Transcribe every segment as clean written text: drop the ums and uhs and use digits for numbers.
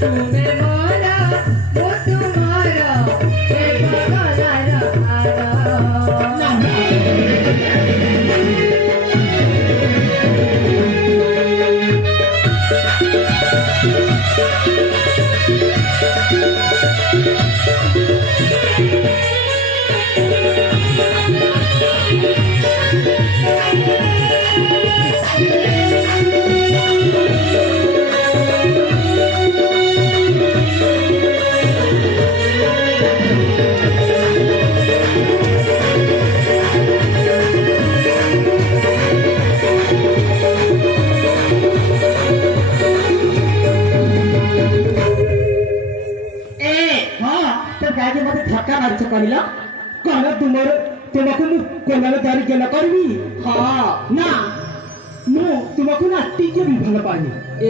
तुम्हें मोरा वो तुम्हारा ये बगला रहा कहला कहला तुमर तुमको मु कोनाले दारी गेला करबी हां ना मु तुमको ना टीके भी भला पानी ए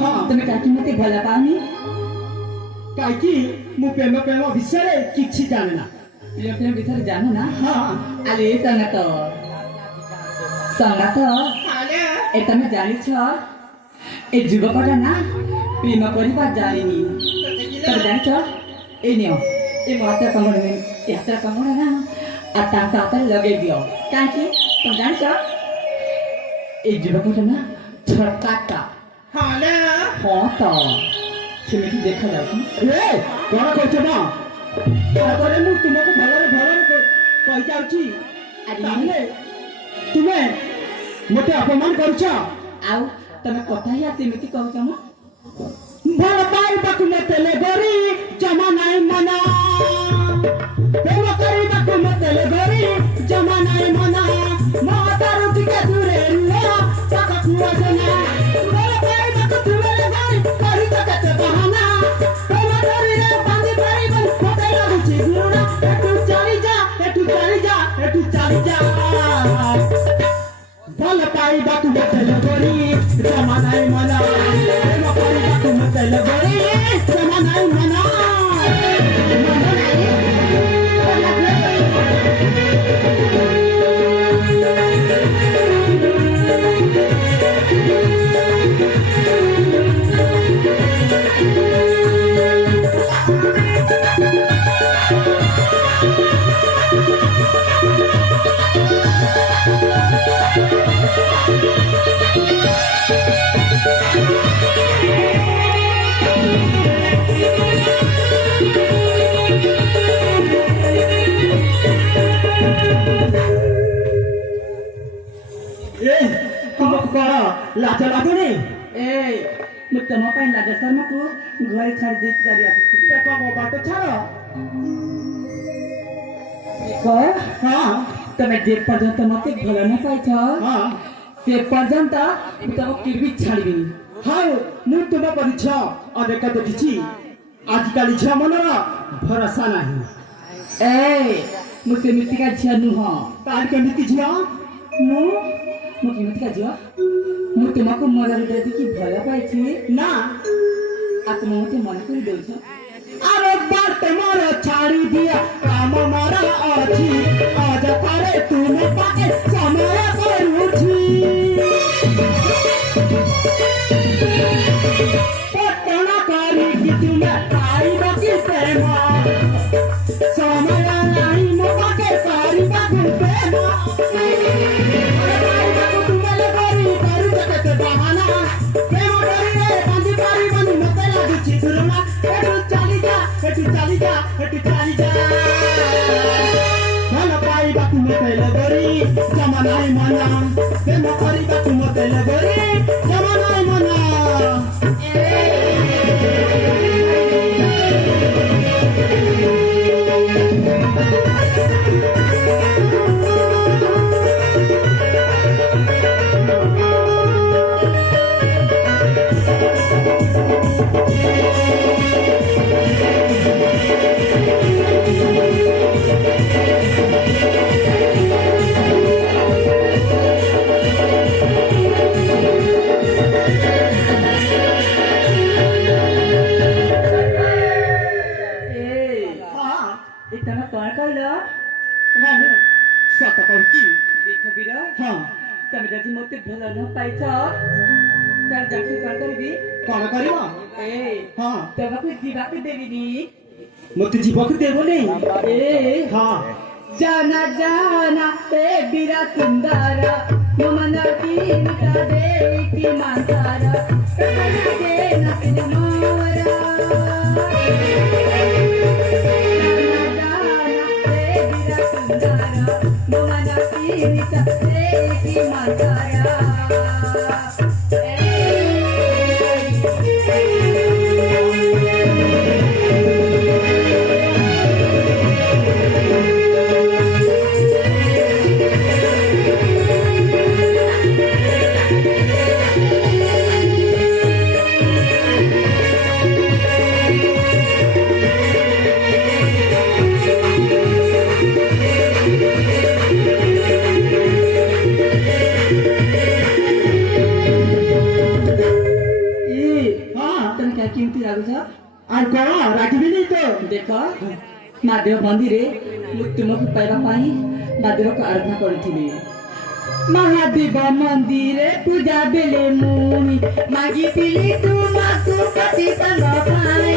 हां तमे काकी मते भला पानी काकी मु प्रेम प्रेम विषय किछि जाने ना प्रेम प्रेम विषय जानो ना हां आले संगत आले ए तमे जानि छ ए जुगपटा ना प्रेम परिबा जानिनी तर जानि छ ए नियो ए माता कंगण में यात्रा कंगण ना आता काता लगे दियो काकी तुम जान छ ए जुगपटा ना छटकाटा हाले हां तो सेमिति देखा जाऊ ए कोन कहछ ना आरे मु तुमको भलरे कहि जाउची ताले तुमे मते अपमान करछ आउ तमे कथा या सेमिति कहछ म भल पाइबाकु मते ले गरी जमा नाइ मना प्रेम करिबाकु मते ले गरी जमा नाइ मना मातारु टिके दूरे लो पाकु वजना भल पाइबाकु तुमे ले गरी करि तकते बहाना प्रेम करिले बांधि पाइबन मते लागुची गुणा एटु चली जा एटु चली जा एटु चली जा भल पाइबाकु मते ले गरी जमा नाइ मना प्रेम करिबाकु मते ले गरी जमा नाइ मना लाचा लागुनी ए मु तम पाइन लागे शर्मा को घरे छाड़ दे जारी आसी पेपा मो बात छाड़ को हां तमे जे पर्यंत मते भल न पाइछ हां से पर्यंत तम किरबी छाड़बी हां मु तुम परिछ अनेक देखिछि आजकल झिया मनर भरोसा नाही ए मु सेमिति का झिया नु ह तार केमिति झिया मु केमिति का झिया मु तुमको मदर देती कि भला पाइछि ना आत्मा मते मन कर देछ अरे बात मोर छाड़ी दिया काम मोर अछि आज करे तूने पाके समय करूछि पटना करी कि तुमे आई बकी प्रेम समय नाही मो पाके सारी बागु प्रेम अरे भाई बागु तुमे ले करी जगत बहाना प्रेम करी रे बांधी पारी बनी मते लागुछि दुरमा एटु चली जा एटु चली जा भल पाइबाकु मते ले गरी जमा नाइ मना प्रेम करिबाकु मते ले गरी जमा नाइ मना देखबिर हां तमे जति मते भल न पाइछ ତାର ଜାଣିଛୁ କଣ କରିବି କଣ କରିବ ଏ ହଁ ତମକୁ ଯିବାକୁ ଦେବିନି ମତେ ଯିବାକୁ ଦେବନି ଏ ହଁ जाना जाना ते बिरा सुंदर मन की दे की मांसारा कतना के नकिन मोरा जाना जाना ते बिरा सुंदर मन की दे की मांसारा আর কଣ রাখিবিনি তো देख महादेव मंदिर तुमको पाइबा पाई महादेव को आराधना करी महादेव मंदिर पूजा बेले मुनि मागी पिली तुमको पति संग पाई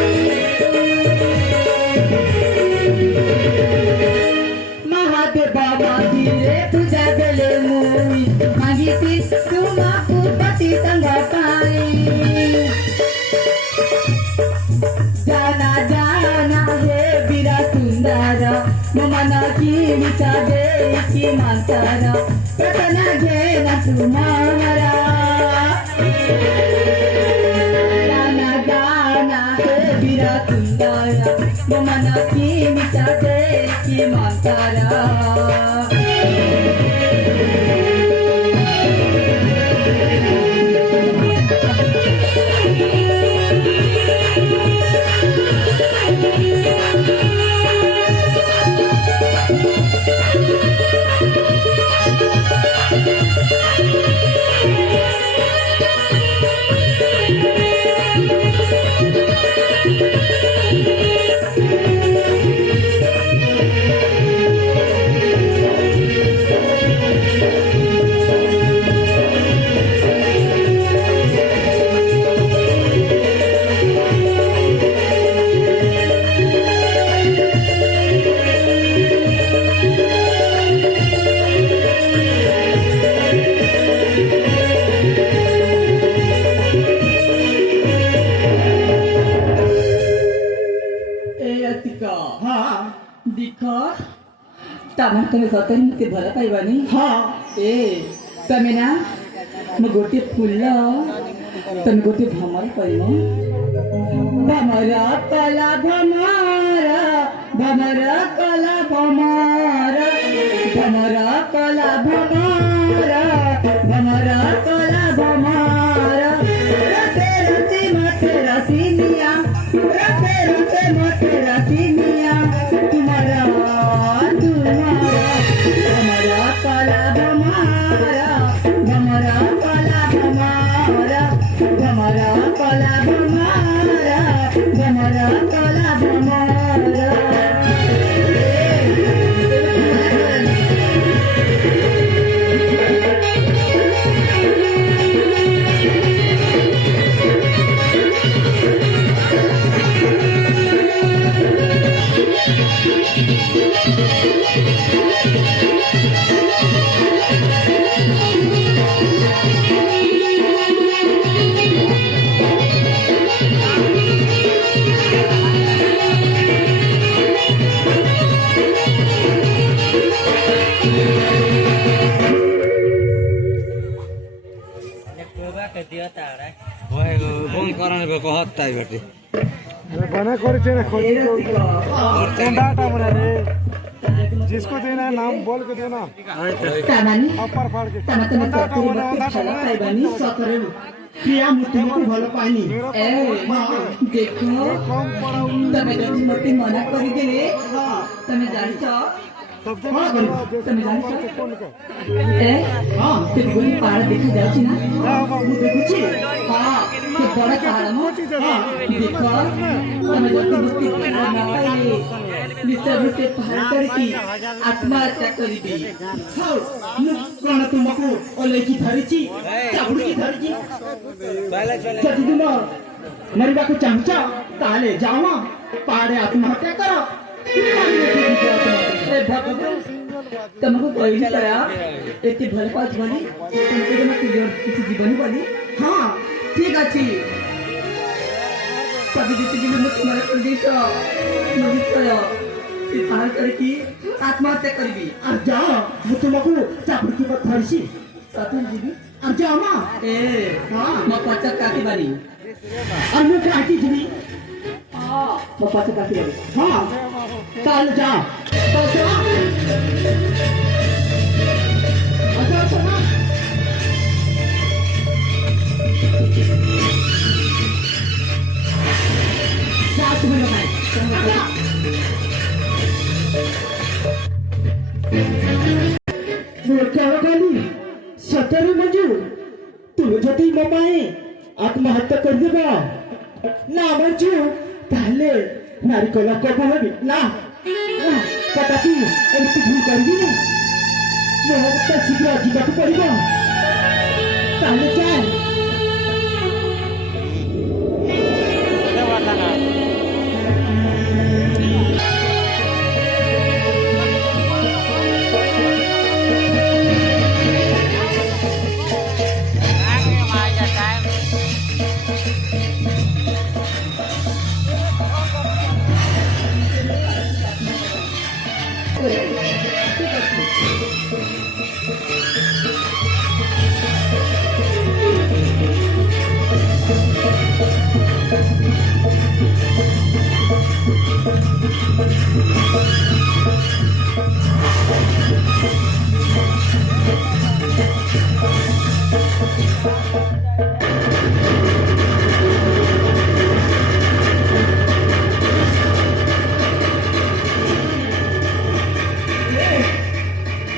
महादेव मंदिर पूजा बेले मुनि मागी पिली तुमको पति संग पाई जाना जाना हे बिरा सुंदर मन की विचा दे की मांसार प्रतना घेना तुम्हारा जाना जाना हे बिरा सुंदर मन की विचा दे की मांसारा तमाम तुम्हें सतरी मत भल पाइबानी हाँ ए तमें ना मैं गोटे फूल तुम गोटे भमर पाइब भमर कला भमर भमर कला भमर भमर कला भमर भमर कला भमर रते रते मते रसिनिया रते रते मते रसिनिया तुम्हारा भमरा कला भमरा भमरा कला भमरा भमरा कला भमरा भमरा कला भमरा बना करे जिसको देना है नाम बोल के देना अपर फाड़ के प्रिया तुमको भल पाइनी देखो कम पड़ा तमें जब मोटी मना कर देले तमें जानिछ सबसे हाँ, बड़ा बोलो। तुम जानी जैसे सर? कौन का ଏ ହଁ ସେ ଗୋଲି ପାହାଡ଼ ଦେଖି ଯାଉଛି ନା क्या होगा ମୁଁ ଦେଖୁଛି ହଁ ସେ ବଡ଼ ପାହାଡ଼ ମ कोची जगह ଦେଖ ତମେ ଯଦି ମୂର୍ତ୍ତି ନ ପାଇଲେ ନିଶ୍ଚୟ ସେ ପାହାଡ଼ କରିକି ଆତ୍ମହତ୍ୟା କରିବି ହଉ ମୁଁ କଣ ତୁମକୁ ଓଲେଇକି ଧରିଛି ଚାବୁଡିକି ଧରିଛି ଯଦି ତୁମ ମରିବାକୁ ଚାହୁଁଛ ତାହେଲେ ଯାଅ ପାହାଡ଼େ ଆତ୍ମହତ୍ୟା କର ଏ ଭଗବାନ ତମକୁ କହିଲି ପରା ଏତେ ଭଲ ପାଉଛ ବୋଲି ତମକୁ ମତେ କିଛି ଯିବନି ବୋଲି ହଁ ଠିକ ଅଛି ତମେ ଯେତିକି ମୁଁ ସ୍ମରଣ କରିଦେଇଛ ମୁଁ ନିଶ୍ଚୟ ସେ ପାହାଡ଼ କରିକି ଆତ୍ମହତ୍ୟା କରିବି আর যাও ମୁଁ ତୁମକୁ ଚାବୁଡିକି ଧରିଛି ପ୍ରଥମେ ଯିବି আর ଯାଅ ମା ଏ ମୋ ପଛ କାଟିବାନି আর ମୁଁ କାହିଁକି ଯିବି ମୋ ପଛ କାଟିବାନି ହଁ ତାହେଲେ ଯାଅ ତ ଯାଅ আর যাও তো মা যা তুমি লোকাই ମୁଁ କେଣ କଲି ସତରେ ମଞ୍ଜୁ ତୁମେ ଯଦି ମୋ ପାଇଁ ଆତ୍ମହତ୍ୟା କରିଦେବ ନା ମଞ୍ଜୁ ତାହେଲେ ନାରୀ କଲା କବ ହେବି ନା କଦାପି ଏମିତି ଭୁଲ କରିବିନି ମୋ ମତେ ଶୀଘ୍ର ଯିବାକୁ ପଡ଼ିବ ତାହେଲେ ଯାଏ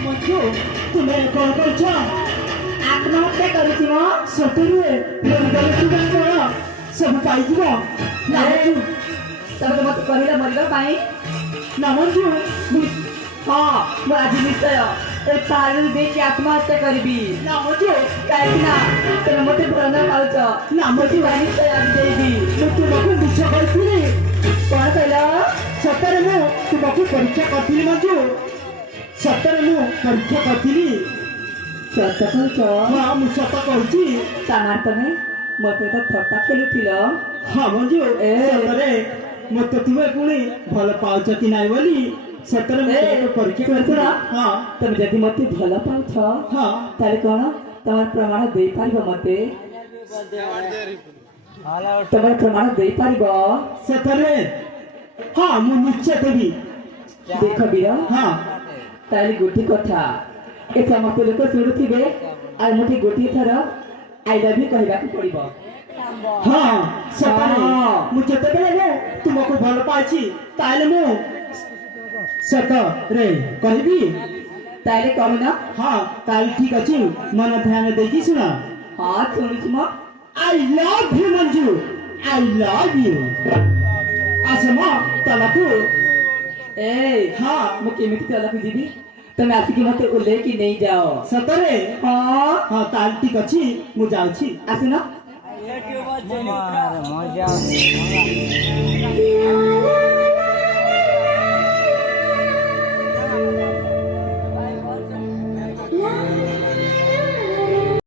ମଞ୍ଜୁ ତୁମେ କଣ କରୁଛ ଆତ୍ମହତ୍ୟା କରୁଛି ମୋ ସତରେ ମରିଗଲେ ତୁମେ କଣ ସବୁ ପାଇଯିବ ନା ମଞ୍ଜୁ ତମେ ମତେ କହିଲ ମରିବା ପାଇଁ ନା ମଞ୍ଜୁ ହଁ ମୁଁ ଆଜି ନିଶ୍ଚୟ ଏ ପାହାଡ଼ରୁ ଦେଇକି ଆତ୍ମହତ୍ୟା କରିବି ନା ମଞ୍ଜୁ କାହିଁକି ନା ତମେ ମତେ ଭଲ ପାଉଛ ନା ମଞ୍ଜୁ ନିଶ୍ଚୟ ଆଜି ଦେଇବି ମୁଁ ତୁମକୁ ମିଛ କହିଥିଲି କଣ କହିଲ ସତରେ ମୁଁ ତୁମକୁ ପରୀକ୍ଷା କରିଥିଲି ମଞ୍ଜୁ ସତରେ ମୁଁ ପରୀକ୍ଷା କରିଥିଲି ସତ କହୁଛ ହଁ ମୁଁ ସତ କହୁଛି ତାହା ତମେ ମତେ ତ ଥଟ୍ଟା ଖେଳୁଥିଲ ହଁ ମଞ୍ଜୁ ଏ। ସତରେ ମତେ ତୁମେ ପୁଣି ଭଲ ପାଉଛ କି ନାହିଁ ବୋଲି ସତରେ ମୁଁ ଏ, ତୁମକୁ ପରୀକ୍ଷା ଶୁଣ, କରିଥିଲି ଶୁଣ। ହଁ ତମେ ଯଦି ମତେ ଭଲ ପାଉଛ ହଁ ତାହେଲେ କଣ ତମର ପ୍ରମାଣ ଦେଇପାରିବ ମତେ ତମର ପ୍ରମାଣ ଦେଇପାରିବ ସତରେ ହଁ ମୁଁ ନିଶ୍ଚୟ ଦେବି ଦେଖ ବୀର ହଁ ତାହେଲେ ଗୋଟିଏ କଥା ଏ ସମସ୍ତ ଲୋକ ଶୁଣୁଥିବେ ଆଉ ମୋତେ ଗୋଟିଏ ଥର ଆଇ ଲଭ୍ ୟୁ କହିବାକୁ ପଡିବ ହଁ ସତରେ ହଁ। ମୁଁ ଯେତେବେଳେ ମୁଁ ତୁମକୁ ଭଲ ପାଇଛି ତାହେଲେ ମୁଁ ସତରେ କହିବି ତାହେଲେ କହୁନ ହଁ ତାହେଲେ ଠିକ ଅଛି ମନ ଧ୍ୟାନ ଦେଇକି ଶୁଣ ହଁ ଶୁଣୁଛି ମୋ I love you Manju I love you ଆସ ମ ତଳକୁ ଏ ହଁ ମୁଁ କେମିତି ତଳକୁ ଯିବି ତମେ ଆସିକି ମତେ ଓହ୍ଲେଇକି ନେଇଯାଅ ସତରେ ହଁ ହଁ ତାହେଲେ ଠିକ ଅଛି ମୁଁ ଯାଉଛି ଆସୁନ La